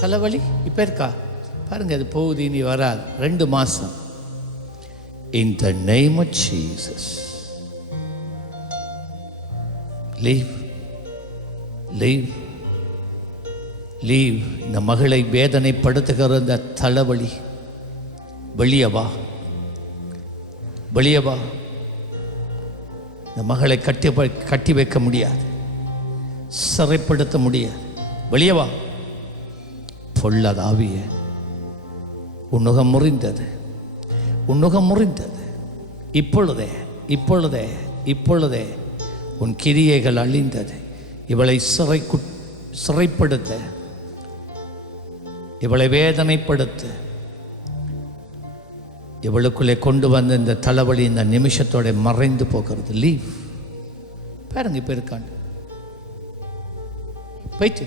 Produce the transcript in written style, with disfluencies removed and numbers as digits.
தலைவலி இப்போ இருக்கா பாருங்க, அது போகுது, இனி வராது, 2 மாதம். In the name of Jesus, leave. இந்த மகளை வேதனைப்படுத்துகிற இந்த தலைவலி வெளியே வா. இந்த மகளை கட்டி வைக்க முடியாது, சிறைப்படுத்த முடியாது. வெளியே வா. பொல்லாதாவிய, உன்னுகம் முறிந்தது. இப்பொழுதே உன் கிரியைகள் அழிந்தது. இவளை சிறைப்படுத்த, இவளை வேதனைப்படுத்த, இவளுக்குள்ளே கொண்டு வந்த இந்த தலைவலி இந்த நிமிஷத்தோட மறைந்து போகிறது. லீவ். பாருங்க, இப்போ இருக்காண்டு போயிட்டு